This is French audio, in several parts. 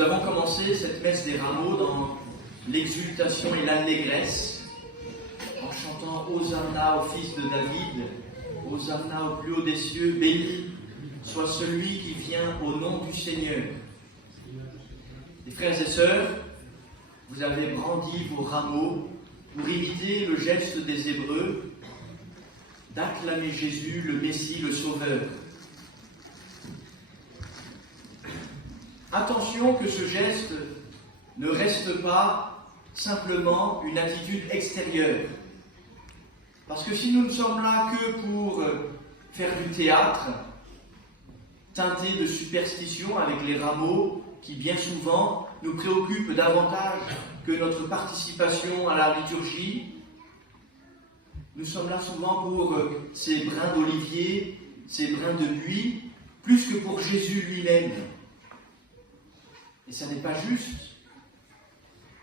Nous avons commencé cette messe des rameaux dans l'exultation et l'allégresse, en chantant Hosanna au fils de David, Hosanna au plus haut des cieux, béni soit celui qui vient au nom du Seigneur. Les frères et sœurs, vous avez brandi vos rameaux pour imiter le geste des Hébreux d'acclamer Jésus, le Messie, le Sauveur. Attention que ce geste ne reste pas simplement une attitude extérieure. Parce que si nous ne sommes là que pour faire du théâtre, teinté de superstition avec les rameaux qui bien souvent nous préoccupent davantage que notre participation à la liturgie, nous sommes là souvent pour ces brins d'olivier, ces brins de buis, plus que pour Jésus lui-même. Et ça n'est pas juste.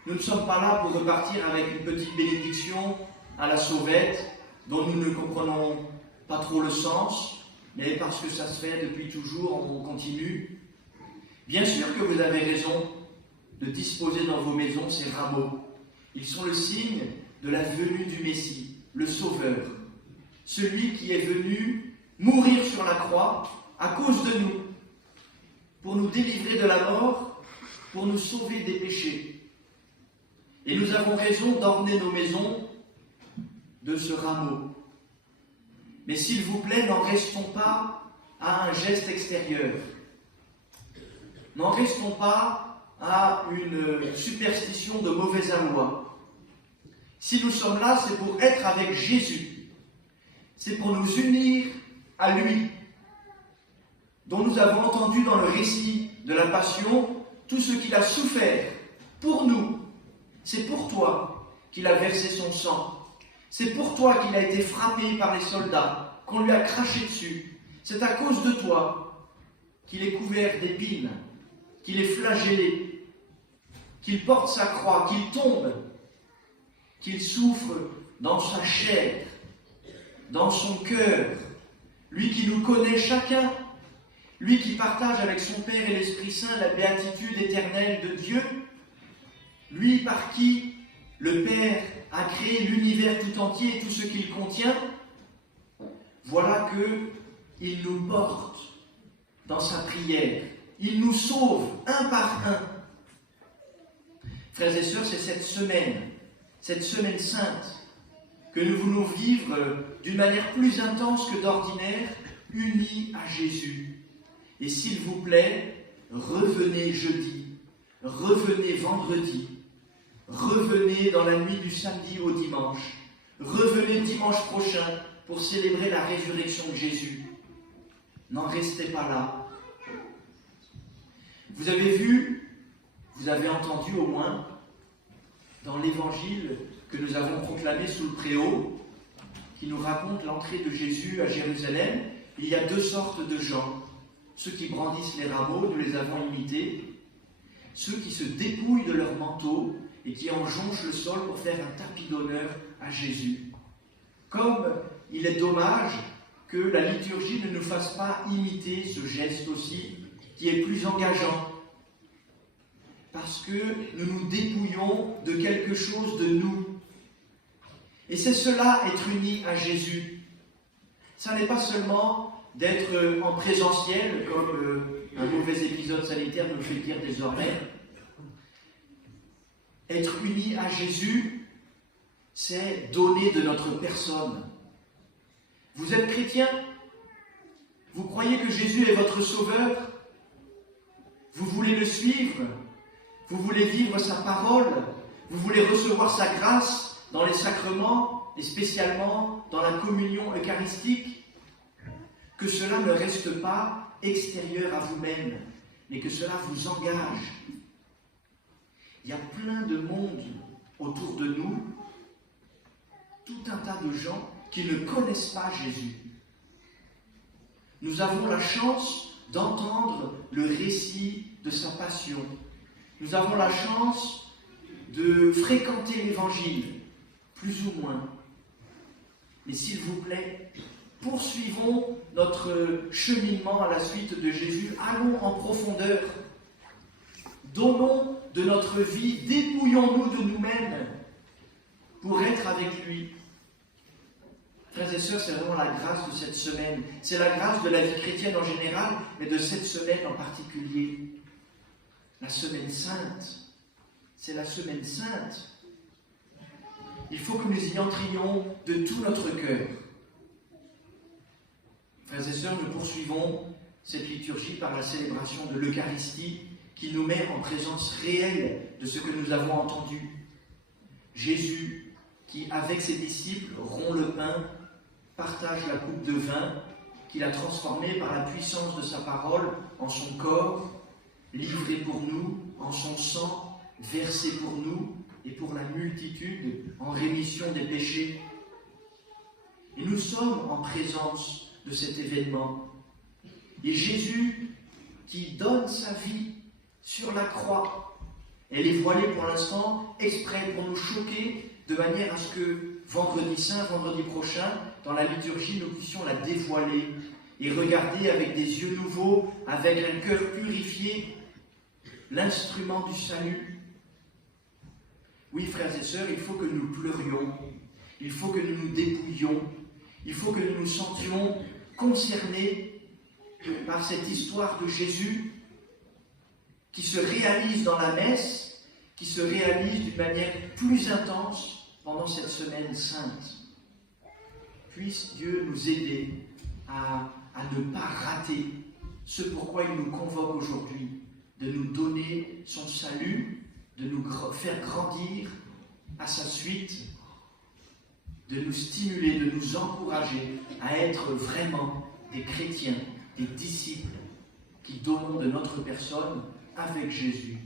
Nous ne sommes pas là pour repartir avec une petite bénédiction à la sauvette, dont nous ne comprenons pas trop le sens, mais parce que ça se fait depuis toujours, on continue. Bien sûr que vous avez raison de disposer dans vos maisons ces rameaux. Ils sont le signe de la venue du Messie, le Sauveur, celui qui est venu mourir sur la croix à cause de nous, pour nous délivrer de la mort, pour nous sauver des péchés. Et nous avons raison d'orner nos maisons de ce rameau. Mais s'il vous plaît, n'en restons pas à un geste extérieur. N'en restons pas à une superstition de mauvais aloi. Si nous sommes là, c'est pour être avec Jésus. C'est pour nous unir à lui, dont nous avons entendu dans le récit de la Passion tout ce qu'il a souffert pour nous. C'est pour toi qu'il a versé son sang. C'est pour toi qu'il a été frappé par les soldats, qu'on lui a craché dessus. C'est à cause de toi qu'il est couvert d'épines, qu'il est flagellé, qu'il porte sa croix, qu'il tombe, qu'il souffre dans sa chair, dans son cœur. Lui qui nous connaît chacun, lui qui partage avec son Père et l'Esprit Saint la béatitude éternelle de Dieu, lui par qui le Père a créé l'univers tout entier et tout ce qu'il contient, voilà qu'il nous porte dans sa prière. Il nous sauve un par un. Frères et sœurs, c'est cette semaine sainte, que nous voulons vivre d'une manière plus intense que d'ordinaire, unis à Jésus. Et s'il vous plaît, revenez jeudi, revenez vendredi, revenez dans la nuit du samedi au dimanche, revenez dimanche prochain pour célébrer la résurrection de Jésus. N'en restez pas là. Vous avez vu, vous avez entendu au moins, dans l'évangile que nous avons proclamé sous le préau, qui nous raconte l'entrée de Jésus à Jérusalem, il y a deux sortes de gens. Ceux qui brandissent les rameaux, nous les avons imités. Ceux qui se dépouillent de leur manteau et qui en jonchent le sol pour faire un tapis d'honneur à Jésus. Comme il est dommage que la liturgie ne nous fasse pas imiter ce geste aussi, qui est plus engageant. Parce que nous nous dépouillons de quelque chose de nous. Et c'est cela, être unis à Jésus. Ça n'est pas seulement d'être en présentiel, comme un mauvais épisode sanitaire nous le fait dire désormais. Être unis à Jésus, c'est donner de notre personne. Vous êtes chrétien? Vous croyez que Jésus est votre sauveur? Vous voulez le suivre? Vous voulez vivre sa parole? Vous voulez recevoir sa grâce dans les sacrements et spécialement dans la communion eucharistique? Que cela ne reste pas extérieur à vous-même, mais que cela vous engage. Il y a plein de monde autour de nous, tout un tas de gens qui ne connaissent pas Jésus. Nous avons la chance d'entendre le récit de sa passion. Nous avons la chance de fréquenter l'Évangile, plus ou moins. Mais s'il vous plaît, poursuivons notre cheminement à la suite de Jésus. Allons en profondeur. Donnons de notre vie, dépouillons-nous de nous-mêmes pour être avec lui. Frères et sœurs, c'est vraiment la grâce de cette semaine. C'est la grâce de la vie chrétienne en général, mais de cette semaine en particulier. La semaine sainte. C'est la semaine sainte. Il faut que nous y entrions de tout notre cœur. Frères et sœurs, nous poursuivons cette liturgie par la célébration de l'Eucharistie qui nous met en présence réelle de ce que nous avons entendu. Jésus, qui avec ses disciples rompt le pain, partage la coupe de vin, qu'il a transformée par la puissance de sa parole en son corps, livré pour nous, en son sang, versé pour nous et pour la multitude en rémission des péchés. Et nous sommes en présence de cet événement. Et Jésus qui donne sa vie sur la croix, elle est voilée pour l'instant, exprès pour nous choquer, de manière à ce que vendredi saint, vendredi prochain, dans la liturgie, nous puissions la dévoiler et regarder avec des yeux nouveaux, avec un cœur purifié, l'instrument du salut. Oui, frères et sœurs, il faut que nous pleurions, il faut que nous nous dépouillions, il faut que nous nous sentions concernés par cette histoire de Jésus qui se réalise dans la messe, qui se réalise d'une manière plus intense pendant cette semaine sainte. Puisse Dieu nous aider à ne pas rater ce pourquoi il nous convoque aujourd'hui, de nous donner son salut, de nous faire grandir à sa suite, de nous stimuler, de nous encourager à être vraiment des chrétiens, des disciples qui donnons de notre personne avec Jésus